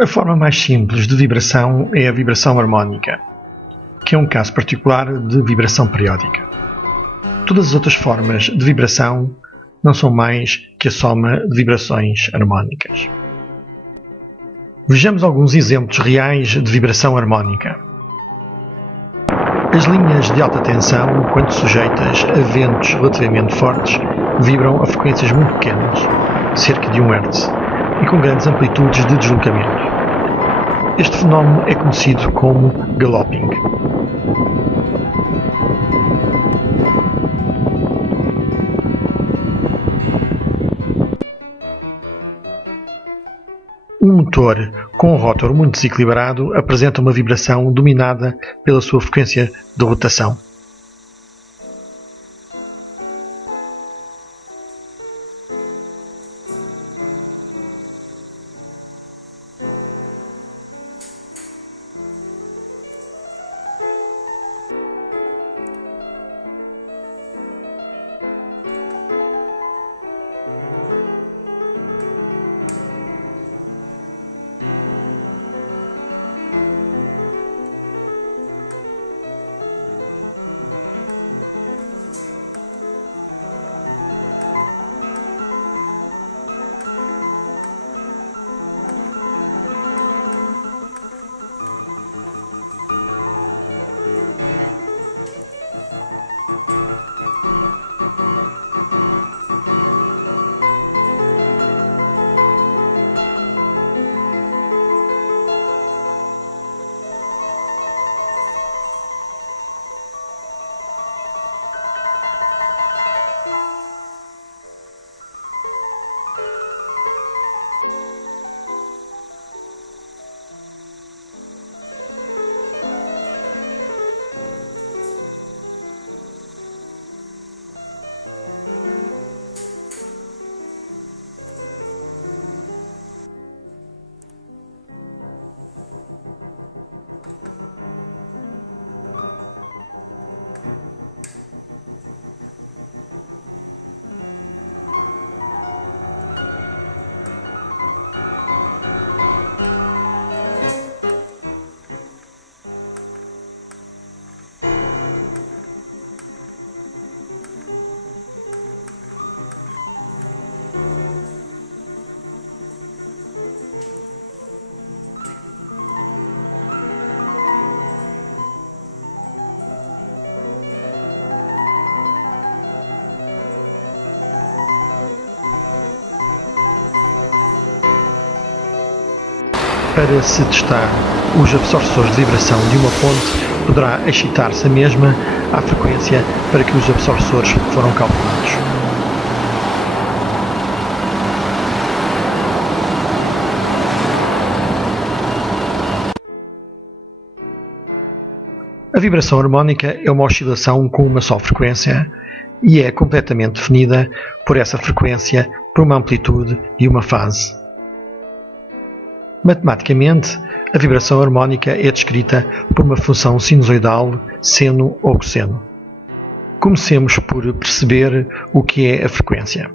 A forma mais simples de vibração é a vibração harmónica, que é um caso particular de vibração periódica. Todas as outras formas de vibração não são mais que a soma de vibrações harmónicas. Vejamos alguns exemplos reais de vibração harmónica. As linhas de alta tensão, quando sujeitas a ventos relativamente fortes, vibram a frequências muito pequenas, cerca de 1 Hz, e com grandes amplitudes de deslocamento. Este fenómeno é conhecido como galloping. Um motor com um rótor muito desequilibrado apresenta uma vibração dominada pela sua frequência de rotação. Para se testar os absorções de vibração de uma fonte, poderá excitar-se a mesma à frequência para que os absorções foram calculados. A vibração harmónica é uma oscilação com uma só frequência e é completamente definida por essa frequência, por uma amplitude e uma fase. Matematicamente, a vibração harmónica é descrita por uma função sinusoidal, seno ou cosseno. Comecemos por perceber o que é a frequência.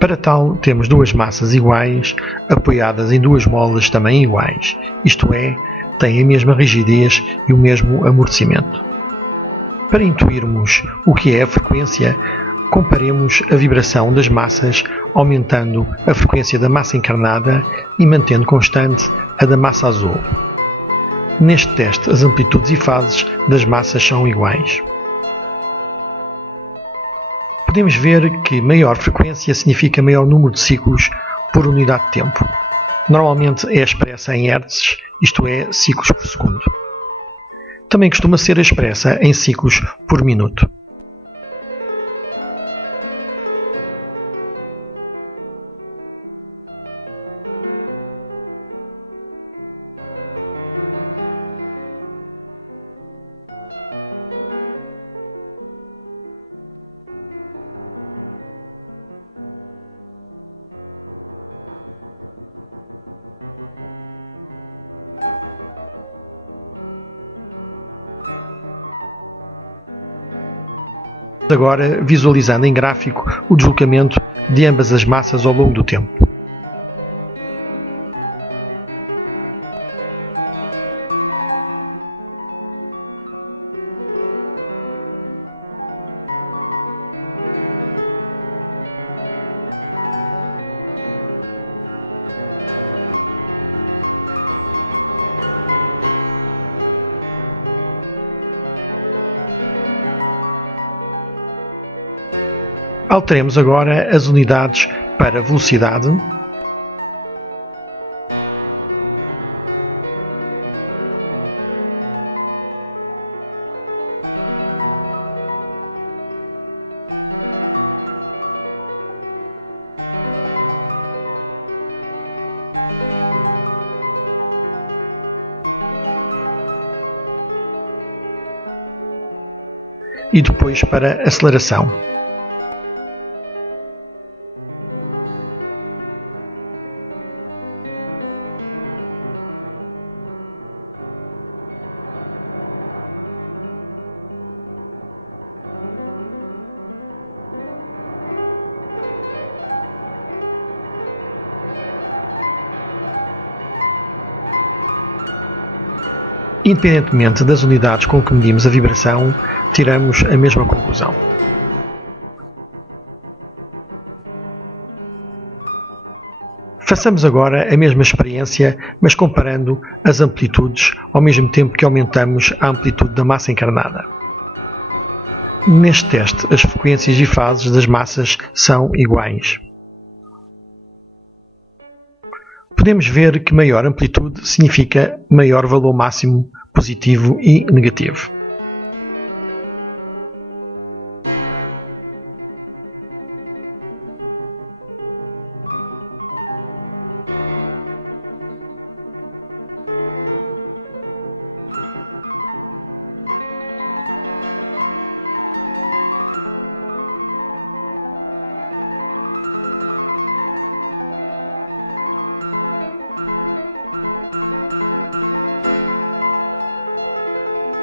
Para tal, temos duas massas iguais, apoiadas em duas molas também iguais, isto é, têm a mesma rigidez e o mesmo amortecimento. Para intuirmos o que é a frequência, comparemos a vibração das massas aumentando a frequência da massa encarnada e mantendo constante a da massa azul. Neste teste, as amplitudes e fases das massas são iguais. Podemos ver que maior frequência significa maior número de ciclos por unidade de tempo. Normalmente é expressa em Hz, isto é, ciclos por segundo. Também costuma ser expressa em ciclos por minuto. Agora visualizando em gráfico o deslocamento de ambas as massas ao longo do tempo. Alteremos agora as unidades para velocidade, e depois para aceleração. Independentemente das unidades com que medimos a vibração, tiramos a mesma conclusão. Façamos agora a mesma experiência, mas comparando as amplitudes ao mesmo tempo que aumentamos a amplitude da massa encarnada. Neste teste, as frequências e fases das massas são iguais. Podemos ver que maior amplitude significa maior valor máximo positivo e negativo.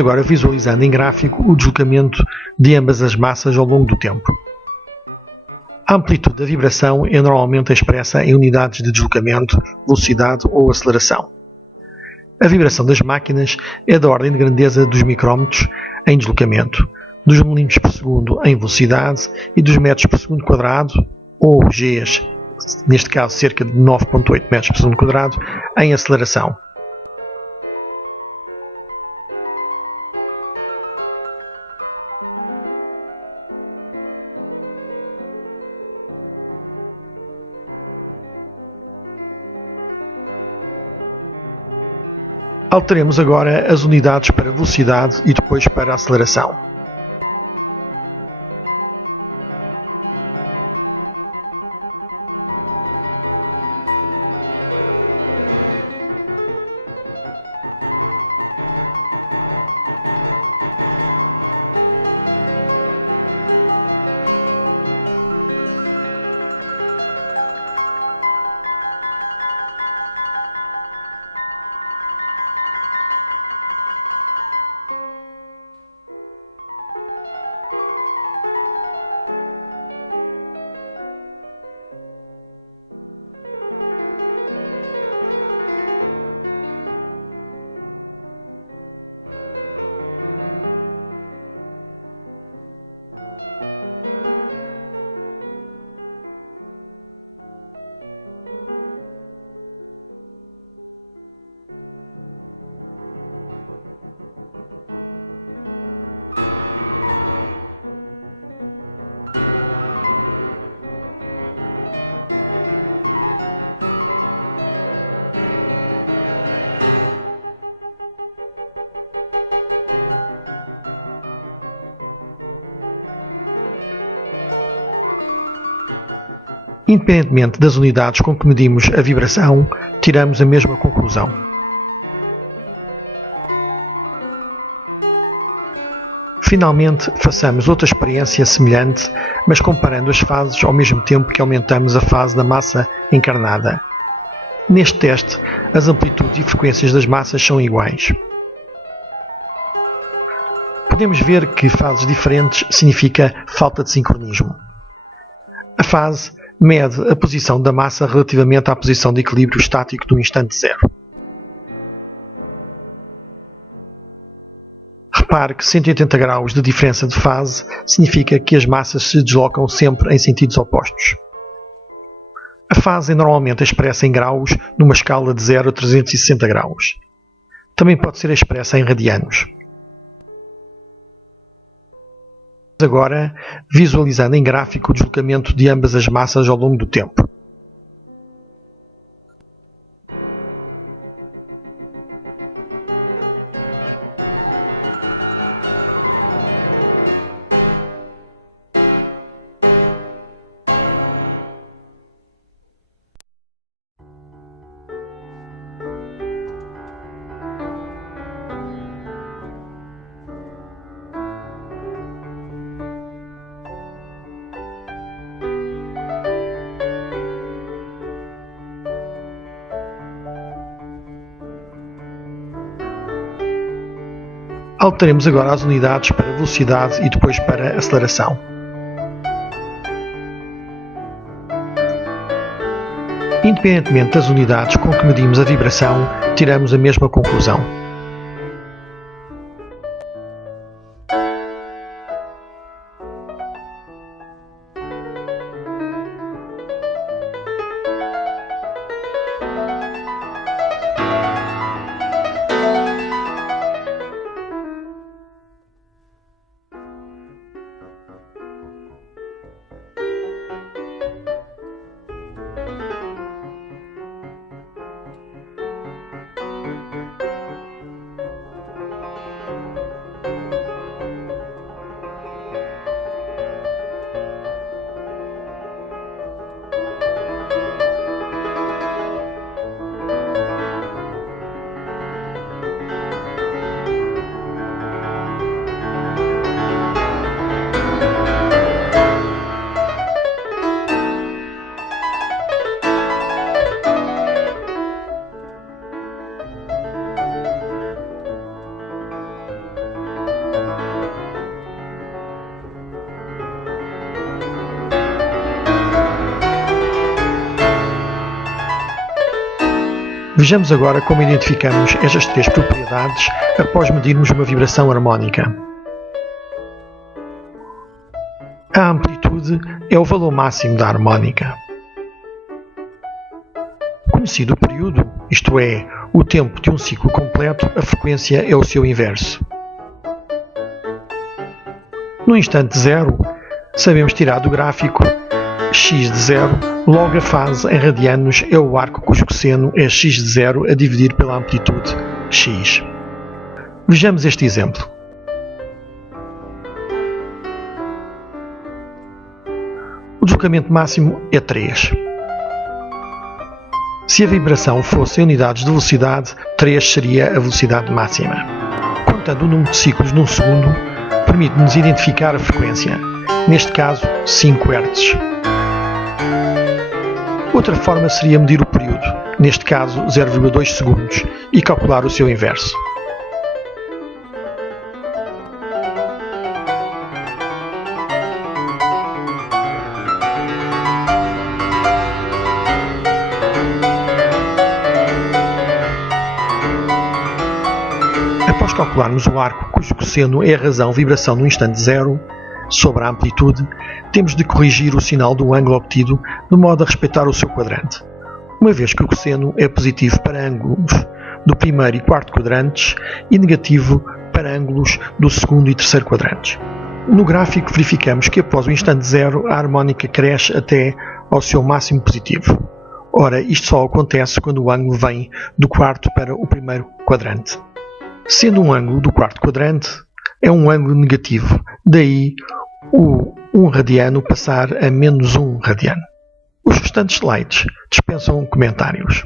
Agora visualizando em gráfico o deslocamento de ambas as massas ao longo do tempo. A amplitude da vibração é normalmente expressa em unidades de deslocamento, velocidade ou aceleração. A vibração das máquinas é da ordem de grandeza dos micrómetros em deslocamento, dos milímetros por segundo em velocidade e dos metros por segundo quadrado, ou Gs, neste caso cerca de 9,8 metros por segundo quadrado, em aceleração. Alteremos agora as unidades para velocidade e depois para aceleração. Independentemente das unidades com que medimos a vibração, tiramos a mesma conclusão. Finalmente, façamos outra experiência semelhante, mas comparando as fases ao mesmo tempo que aumentamos a fase da massa encarnada. Neste teste, as amplitudes e frequências das massas são iguais. Podemos ver que fases diferentes significa falta de sincronismo. A fase mede a posição da massa relativamente à posição de equilíbrio estático do instante zero. Repare que 180 graus de diferença de fase significa que as massas se deslocam sempre em sentidos opostos. A fase é normalmente expressa em graus numa escala de 0 a 360 graus. Também pode ser expressa em radianos. Agora, visualizando em gráfico o deslocamento de ambas as massas ao longo do tempo. Alteremos agora as unidades para velocidade e depois para aceleração. Independentemente das unidades com que medimos a vibração, tiramos a mesma conclusão. Vejamos agora como identificamos estas três propriedades após medirmos uma vibração harmónica. A amplitude é o valor máximo da harmónica. Conhecido o período, isto é, o tempo de um ciclo completo, a frequência é o seu inverso. No instante zero, sabemos tirar do gráfico x de zero, logo a fase em radianos é o arco cujo cosseno é x de zero a dividir pela amplitude x. Vejamos este exemplo. O deslocamento máximo é 3. Se a vibração fosse em unidades de velocidade, 3 seria a velocidade máxima. Contando o número de ciclos num segundo, permite-nos identificar a frequência, neste caso 5 Hz. Outra forma seria medir o período, neste caso 0,2 segundos, e calcular o seu inverso. Após calcularmos o arco cujo cosseno é a razão vibração no instante zero, sobre a amplitude, temos de corrigir o sinal do ângulo obtido de modo a respeitar o seu quadrante, uma vez que o cosseno é positivo para ângulos do primeiro e quarto quadrantes e negativo para ângulos do segundo e terceiro quadrantes. No gráfico verificamos que após o instante zero a harmónica cresce até ao seu máximo positivo. Ora, isto só acontece quando o ângulo vem do quarto para o primeiro quadrante. Sendo um ângulo do quarto quadrante, é um ângulo negativo, daí o 1 radiano passar a menos 1 radiano. Os restantes slides dispensam comentários.